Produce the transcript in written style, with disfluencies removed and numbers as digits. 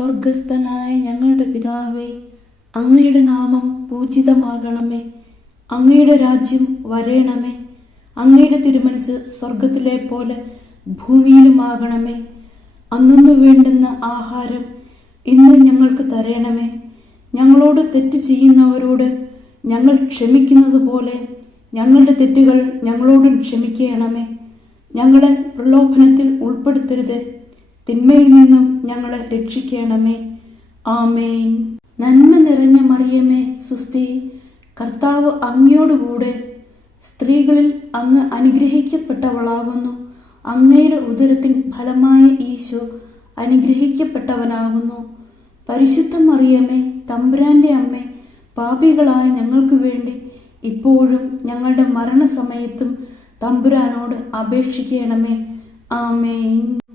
സ്വർഗസ്ഥനായ ഞങ്ങളുടെ പിതാവേ, അങ്ങയുടെ നാമം പൂജിതമാകണമേ. അങ്ങയുടെ രാജ്യം വരേണമേ. അങ്ങയുടെ തിരുമനസ് സ്വർഗത്തിലെ പോലെ ഭൂമിയിലുമാകണമേ. അന്നു വേണ്ടുന്ന ആഹാരം ഇന്ന് ഞങ്ങൾക്ക് തരണമേ. ഞങ്ങളോട് തെറ്റ് ചെയ്യുന്നവരോട് ഞങ്ങൾ ക്ഷമിക്കുന്നത് പോലെ ഞങ്ങളുടെ തെറ്റുകൾ ഞങ്ങളോടും ക്ഷമിക്കണമേ. ഞങ്ങളെ പ്രലോഭനത്തിൽ ഉൾപ്പെടുത്തരുത്, തിന്മയിൽ നിന്നും ഞങ്ങളെ രക്ഷിക്കണമേ. ആമേൻ. നന്മ നിറഞ്ഞ മറിയമേ, സുസ്തി, കർത്താവ് അങ്ങയോടുകൂടെ സ്ത്രീകളിൽ അങ്ങ് അനുഗ്രഹിക്കപ്പെട്ടവളാകുന്നു. അങ്ങയുടെ ഉദരത്തിൻ ഫലമായ ഈശോ അനുഗ്രഹിക്കപ്പെട്ടവനാകുന്നു. പരിശുദ്ധ മറിയമേ, തമ്പുരാന്റെ അമ്മേ, പാപികളായ ഞങ്ങൾക്ക് വേണ്ടി ഇപ്പോഴും ഞങ്ങളുടെ മരണസമയത്തും തമ്പുരാനോട് അപേക്ഷിക്കണമേ. ആമേൻ.